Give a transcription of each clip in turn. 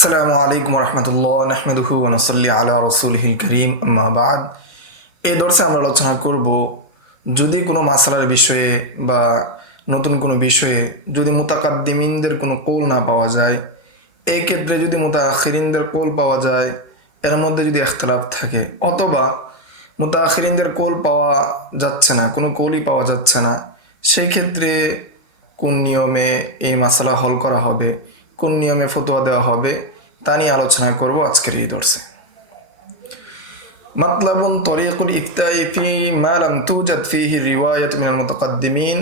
আসসালামু আলাইকুম রহমতুল্লাহ নাহমেদুহু ওয়ানুসাল্লি আলা রসুলহিল করিম আম্মা বাদ। এই দর্শে আমরা আলোচনা করব যদি কোনো মাসালার বিষয়ে বা নতুন কোনো বিষয়ে যদি মুতাকাদ্দিমিনদের কোনো কৌল না পাওয়া যায়, এই ক্ষেত্রে যদি মুতাআখিরিনদের কৌল পাওয়া যায়, এর মধ্যে যদি ইখতিলাফ থাকে, অথবা মুতাআখিরিনদের কৌল পাওয়া যাচ্ছে না, কোনো কৌলই পাওয়া যাচ্ছে না, সেই ক্ষেত্রে কোন নিয়মে এই মাসালা হল করা হবে, কোন নিয়মে ফতোয়া দেওয়া হবে, তা নিয়ে আলোচনা করব আজকের এই দর্শে। মাতলাবুন তরিকুল ইফতাই ফি মা লাম তুজাদ ফিহি রিওয়ায়াত মিনাল মুতাকাদ্দিমিন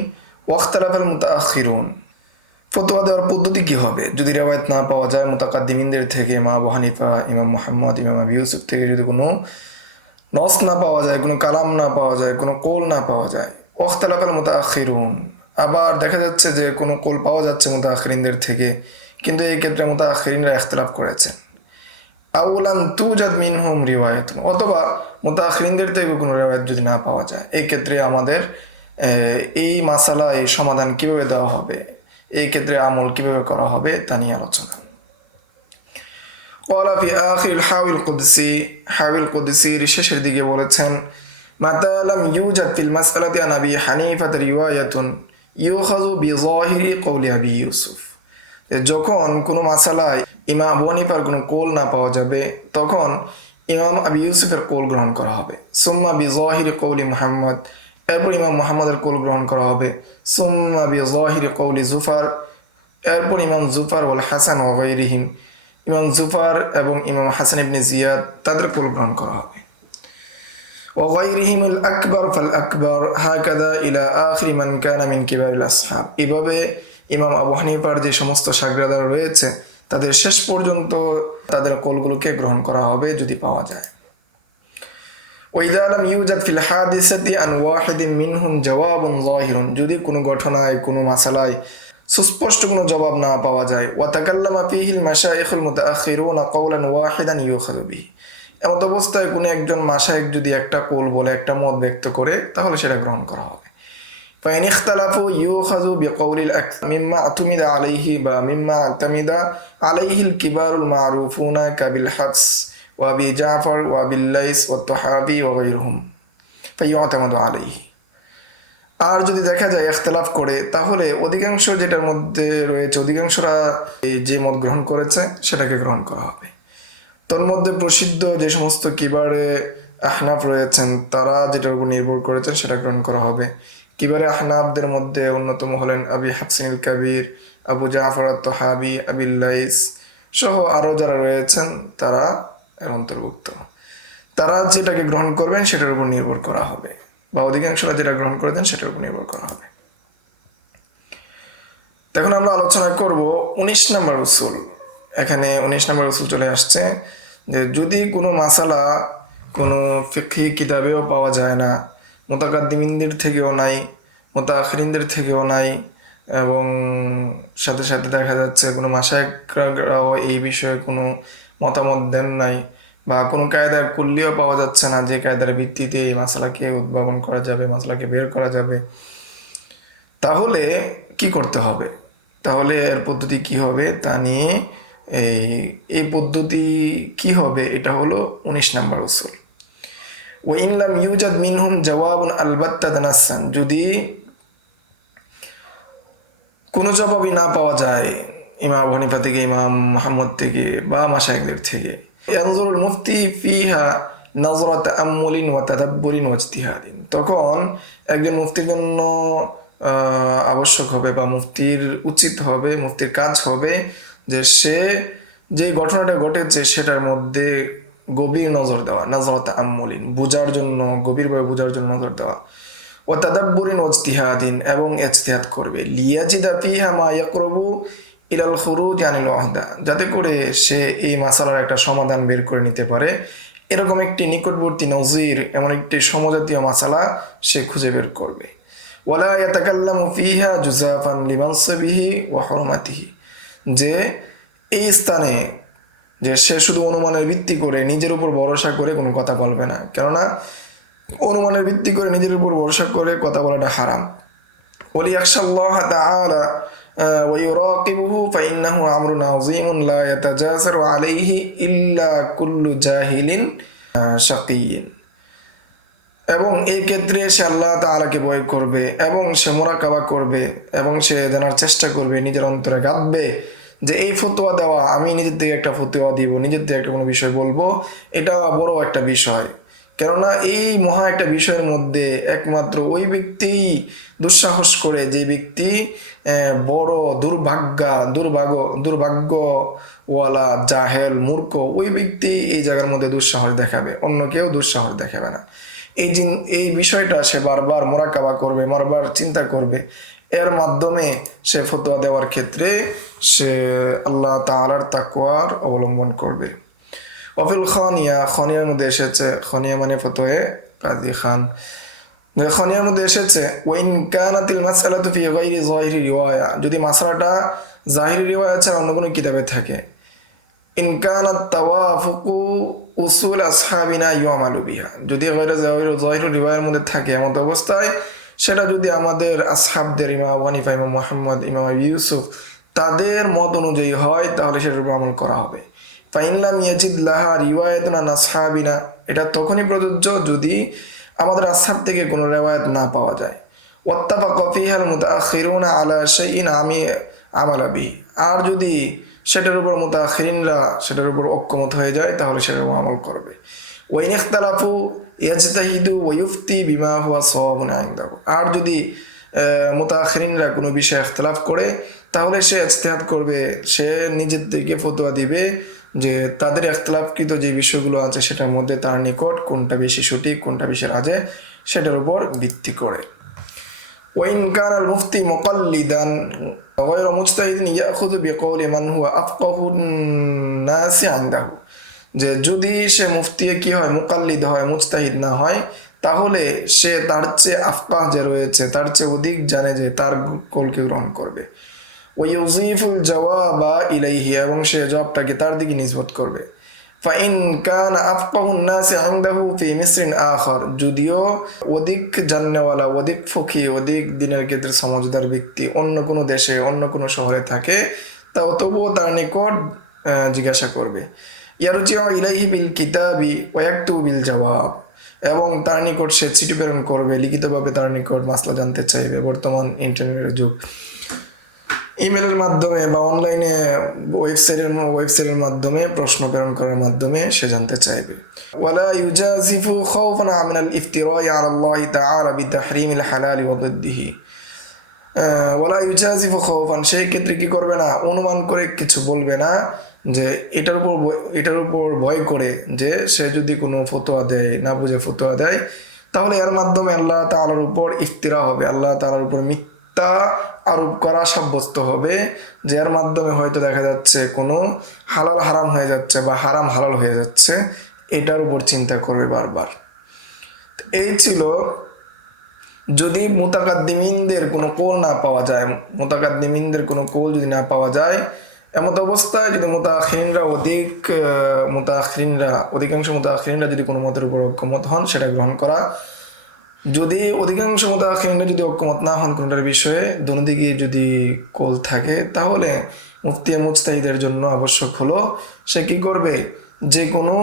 ওয়া ইখতালাফাল মুতাআখিরুন। ফতোয়া দেওয়ার পদ্ধতি কি হবে যদি রিওয়ায়াত না পাওয়া যায় মুতাকাদ্দিমিনদের থেকে, ইমাম আবু হানিফা, ইমাম মুহাম্মদ, ইমাম আবু ইউসুফ থেকে যদি কোনো নস না পাওয়া যায়, কোনো কালাম না পাওয়া যায়, কোনো কৌল না পাওয়া যায়। ওয়া ইখতালাফাল মুতাআখিরুন, আবার দেখা যাচ্ছে যে কোনো কৌল পাওয়া যাচ্ছে মুতাআখিরিনদের থেকে, কিন্তু এই ক্ষেত্রে মুতাআখিরিনরা ইখতিলাফ করেছেন। আউলান তুজাদ মিনহুম রিওয়ায়াতুন, অথবা মুতাআখিরিনদের থেকে কোনো রিওয়ায়াত যদি না পাওয়া যায়, এই ক্ষেত্রে আমাদের এই মাসালা, এই সমাধান কিভাবে দেওয়া হবে, এই ক্ষেত্রে আমল কিভাবে করা হবে, তা নিয়ে আলোচনা। ক্বালা ফি আখিরিল হাওয়াল কুদসি, হাওয়াল কুদসির শেষের দিকে বলেছেন, মাতা লাম ইউজাদ ফিল মাসআলাতি আন আবি হানিফা রিওয়ায়াতুন ইউখাযু বিযাহিরি কওলি আবি ইউসুফ। যখন কোনো মাসালায় ইমাম আবু হানিফার কোনো কৌল না পাওয়া যাবে, তখন ইমাম আবি ইউসুফের কৌল গ্রহণ করা হবে। সুম্মা বিযাহিরি কওলি মুহাম্মদ, এরপর ইমাম মুহাম্মদের কৌল গ্রহণ করা হবে। সুম্মা বিযাহিরি কওলি জুফার, এরপর ইমাম জুফার ওয়াল হাসান ওয়া গায়রিহিম, ইমাম জুফার এবং ইমাম হাসান ইবনে জিয়াদ তাদের কৌল গ্রহণ করা হবে। ওয়া গায়রিহিমুল আকবার ফাল আকবার হাকাযা ইলা আখিরি মান কানা মিন কিবারিল আসহাব। এভাবে ইমাম আবু হানিফার যে সমস্ত শাগরেদার রয়েছে তাদের শেষ পর্যন্ত তাদের কৌলগুলোকে গ্রহণ করা হবে যদি পাওয়া যায়। ওয়াইযা লাম ইউজাদ ফিল হাদিসাতি আন ওয়াহিদিন মিনহুম জাওয়াবুন যাহিরুন, যদি কোনো ঘটনায়, কোনো মাসালায় সুস্পষ্ট কোনো জবাব না পাওয়া যায়, ওয়া তাকাল্লামা ফীহিল মাশায়েখুল মুতাআখিরুনা কওলান ওয়াহিদান ইউখাযু বিহি, এমত অবস্থায় কোনো একজন মাশায়েখ যদি একটা কৌল বলে, একটা মত ব্যক্ত করে, তাহলে সেটা গ্রহণ করা হবে। فإن اختلفوا يؤخذ بقول الأكثر مما اعتمد عليه مما اعتمد عليه الكبار المعروفون كأبي الحفص وأبي جعفر وأبي الليث والطحاوي وغيرهم فيعتمد عليه। আর যদি দেখা যায় ইখতিলাফ করে, তাহলে অধিকাংশ যেটার মধ্যে রয়েছে, অধিকাংশরা যে মত গ্রহণ করেছে সেটাকে গ্রহণ করা হবে। তোর মধ্যে প্রসিদ্ধ যে সমস্ত কিবারে আহনাফ রয়েছেন, তারা যেটার উপর নির্ভর করেছেন সেটা গ্রহণ করা হবে। কিবারে আহনাফদের মধ্যে অন্যতম হলেন আবি হাফসিনুল কাবির, আবু জাফর আত-তাহাবি, আবিল লাইস সহ আরও যারা রয়েছেন তারা এর অন্তর্ভুক্ত। তারা যেটাকে গ্রহণ করবেন সেটার উপর নির্ভর করা হবে, বা অধিকাংশরা যেটা গ্রহণ করে দেন সেটার উপর নির্ভর করা হবে। এখন আমরা আলোচনা করব 19 নম্বর উসুল। এখানে 19 নম্বর উসুল চলে আসছে যে যদি কোনো মাসালা কোনো ফিকহি কিতাবেও পাওয়া যায় না, মুতাকাদ্দিমিনদের থেকেও নাই, মুতাআখিরিনদের থেকেও নাই, এবং সাথে সাথে দেখা যাচ্ছে কোনো মাশায়েখরাও এই বিষয়ে কোনো মতামত দেন নাই, বা কোনো কায়দার কুল্লিও পাওয়া যাচ্ছে না যে কায়দার ভিত্তিতে এই মাসালাকে উদ্ভাবন করা যাবে, মাসালাকে বের করা যাবে, তাহলে কি করতে হবে, তাহলে এর পদ্ধতি কি হবে তা নিয়ে এই পদ্ধতি কি হবে, এটা হলো 19 নম্বর উসুল। ওয়াইন লাম ইউজাদ মিনহুম জাওয়াবুন আলবাত্তা তানাসান, যদি কোনো জবাবই না পাওয়া যায় ইমাম আবু হানিফা থেকে, ইমাম মুহাম্মদ থেকে, বা মাশায়েখদের থেকে, ইয়ানজুরুল মুফতি ফিহা নাজরাত তাআম্মুলিন ওয়া তাদাব্বুরিন ওয়া ইজতিহাদিন, তখন একজন মুফতির জন্য আবশ্যক হবে, বা মুফতির উচিত হবে, মুফতির কাজ হবে যে সে যে ঘটনাটা ঘটেছে সেটার মধ্যে গভীর নজর দেওয়া, নাজরাত তাআম্মুলিন, বুঝার জন্য, গভীরভাবে বুঝার জন্য নজর দেওয়া, ও তাদাব্বুরিন ওয়া ইজতিহাদিন, এবং ইজতিহাদ করবে, লিয়াজিদা ফিহা মা ইয়াকরবু ইলাল খুরুজ আনিল ওয়াহদা, যাতে করে সে এই মাসালার একটা সমাধান বের করে নিতে পারে, এরকম একটি নিকটবর্তী নজির, এমন একটি সমজাতীয় মাসালা সে খুঁজে বের করবে। ওয়ালা ইয়াতাকাল্লামু ফিহা জুজাফান লিমানসিবিহি ওয়া হুরমাতিহি, যে এই স্থানে যে সে শুধু অনুমানের ভিত্তি করে, নিজের উপর ভরসা করে কোনো কথা বলবে না, কেননা অনুমানের ভিত্তি করে নিজের উপর ভরসা করে কথা বলাটা হারাম। ওয়ালিয়াখশাল্লাহ তাআলা ويراقبه فإنه أمر عظيم لا يتجاسر عليه إلا كل جاهل شقي এবং এই ক্ষেত্রে সে আল্লাহ তাআলাকে ভয় করবে এবং সে মুরাকাবা করবে এবং সে জানার চেষ্টা করবে, নিজের অন্তরে গাঁথবে যে এই ফতোয়া দেওয়া, আমি নিজের থেকে একটা ফতোয়া দিব, নিজের থেকে একটা কোনো বিষয় বলবো, এটা বড় একটা বিষয়। কেননা এই মহা একটা বিষয়ের মধ্যে একমাত্র ওই ব্যক্তি দুঃসাহস করে যে ব্যক্তি বড় দুর্ভাগ্যওয়ালা জাহেল মূর্খ, ওই ব্যক্তি এই জায়গার মধ্যে দুঃসাহস দেখাবে, অন্য কেউ দুঃসাহস দেখাবে না। এই বিষয়টা সে বারবার মোরাকাবা করবে, বারবার চিন্তা করবে, এর মাধ্যমে সে ফতোয়া দেওয়ার ক্ষেত্রে সে আল্লাহ তাআলার তাকওয়ার অবলম্বন করবে। ওয়াফিল খনিয়ার মধ্যে এসেছে, খনিয়া মানে ফতোয়া কাজী খান, খনিয়ার মধ্যে এসেছে ওয়াইন কানাতিল মাসআলাতু ফি গায়রি যাহিরি রিওয়ায়া, যদি মাসআলাটা জাহিরি রিওয়ায়া ছাড়া অন্য কোনো কিতাবে থাকে, ইন কানাত তাওয়াফুকু উসুল আসহাবিনা ইউমালু বিহা, যদি যাহিরি রিওয়ায়ার মধ্যে থাকে এমন অবস্থায় সেটা যদি আমাদের আসহাবদের ইমাম আবু হানিফা, ইমাম মুহাম্মদ, ইমাম আবু ইউসুফ তাদের মত অনুযায়ী হয় তাহলে সেটার উপর আমল করা হবে। ফাইন লাম ইয়াজিদ লাহা রিওয়ায়াতুন আন আসহাবিনা, এটা তখনই প্রযোজ্য যদি আমাদের আসহাব থেকে কোনো রিওয়ায়াত না পাওয়া যায়। ওয়াত্তাফাকা ফিহাল মুতাআখিরুনা আলা শাইইন আমালা বিহি, আর যদি সেটার উপর মুতাআখিরিনরা সেটার উপর ঐক্যমত হয়ে যায় তাহলে সেটার উপর আমল করবে। ওয়াইন ইখতালাফু ইয়াজতাহিদু ওয়া ইফতি বিমা হুয়া সাওয়াবুন ইনদাহু, আর যদি মুতাআখিরিনরা কোনো বিষয়ে ইখতিলাফ করে তাহলে সে ইজতিহাদ করবে, সে নিজের থেকে ফতোয়া দিবে যে তাদের ইখতিলাফকৃত যে বিষয়গুলো আছে সেটার মধ্যে তার নিকট কোনটা বেশি সঠিক, কোনটা বেশি রাজে, সেটার উপর ভিত্তি করে। ওয়াইন কানাল মুফতি মুকাল্লিদান গায়রা মুজতাহিদিন ইয়াখুযু বিকাউলি মান হুয়া আফকাহুন নাসি ইনদাহু, যে যদি সে মুফতি কি হয়, মুকাল্লিদ হয়, মুজতাহিদ না হয়, তাহলে সে তার চেয়ে আফকাহ যে রয়েছে, তার চেয়ে অধিক জানে যে তার কলকে গ্রহণ করবে। ওয়াইউযিফুল জাওয়াবা ইলাইহি, এবং সে জবাবটাকে তার দিকে নিসবত করবে। ফাইন কানা আফকাহুন নাসি ইনদাহু ফি মিসরিন আখার, যদিও অধিক জাননেওয়ালা, অধিক ফকি, অধিক দিনের ক্ষেত্রে সমঝদার ব্যক্তি অন্য কোনো দেশে, অন্য কোনো শহরে থাকে, তাও তবুও তার নিকট জিজ্ঞাসা করবে। ইয়ারজিউ ইলাইহি বিল কিতাবি ওয়া ইয়াকতুবু বিল জাওয়াব, এবং তার নিকট সে চিঠি প্রেরণ করবে, লিখিতভাবে তার নিকট মাসলা জানতে চাইবে। বর্তমান ইন্টারনেটের যুগ, ইমেলের মাধ্যমে বা অনলাইনে ওয়েবসাইটের মাধ্যমে প্রশ্ন প্রেরণ করার মাধ্যমে সে জানতে চাইবে। ওয়ালা ইউজাজিফু খাউফান মিনাল ইফতিরাই আলাল্লাহি তাআলা বিতাহরিমিল হালালি ওয়া দিদ্দিহি, ওয়ালা ইউজাজিফু খাউফান, সেই ক্ষেত্রে কি করবে না, অনুমান করে কিছু বলবে না, যে এটার উপর ভয় করে যে সে যদি কোনো ফতোয়া দেয়, না বুঝে ফতোয়া দেয়, তাহলে এর মাধ্যমে আল্লাহ তাআলার উপর ইফতিরা হবে, আল্লাহ তাআলার উপর মিথ্যা আরোপ করা সাব্যস্ত হবে, যে এর মাধ্যমে হয়তো দেখা যাচ্ছে কোনো হালাল হারাম হয়ে যাচ্ছে বা হারাম হালাল হয়ে যাচ্ছে, এটার উপর চিন্তা করবে বারবার। এই ছিল যদি মুতাকাদ্দিমিনদের কোনো কৌল না পাওয়া যায়, মুতাকাদ্দিমিনদের কোনো কৌল যদি না পাওয়া যায়, এমত অবস্থায় যদি অধিকাংশ মুতাআখিরিনরা যদি কোনো মতের উপর ঐক্যমত হন সেটা গ্রহণ করা। যদি অধিকাংশ মুতাআখিরিনরা যদি ঐক্যমত না হন কোনটার বিষয়ে, দুদিকে যদি কৌল থাকে, তাহলে মুফতি মুজতাহিদের জন্য আবশ্যক হলো সে কি করবে, যে কোনো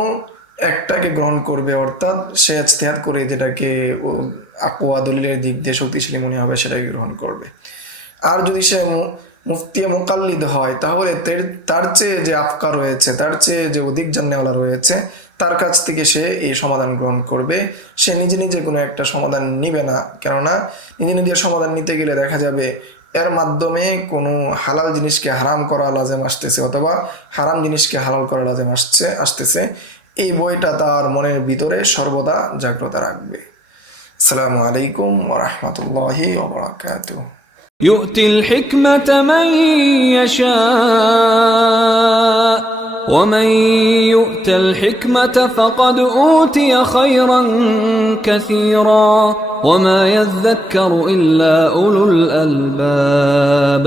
একটাকে গ্রহণ করবে, অর্থাৎ সে ইজতিহাদ করে যেটাকে আকওয়া দলিলের দিক দিয়ে শক্তিশালী মনে হবে সেটাকে গ্রহণ করবে। আর যদি সে মুফতি মুকাল্লিদ হয় তাহলে তার চেয়ে যে আফকার রয়েছে, তার চেয়ে যে অধিক জাননেওয়ালা রয়েছে, তার কাছ থেকে সে এই সমাধান গ্রহণ করবে। সে নিজে নিজে কোনো একটা সমাধান নিবে না, কেননা নিজে নিজের সমাধান নিতে গেলে দেখা যাবে এর মাধ্যমে কোনো হালাল জিনিসকে হারাম করা লাজেম আসতেছে, অথবা হারাম জিনিসকে হালাল করা লাজেম আসতেছে। এই বইটা তার মনের ভিতরে সর্বদা জাগ্রত রাখবে। আসসালামু আলাইকুম ওয়া রাহমাতুল্লাহি ওয়া বারাকাতুহু। يؤتي الحكمة من يشاء ومن يؤت الحكمة فقد أوتي خيرا كثيرا وما يذكر إلا أولو الألباب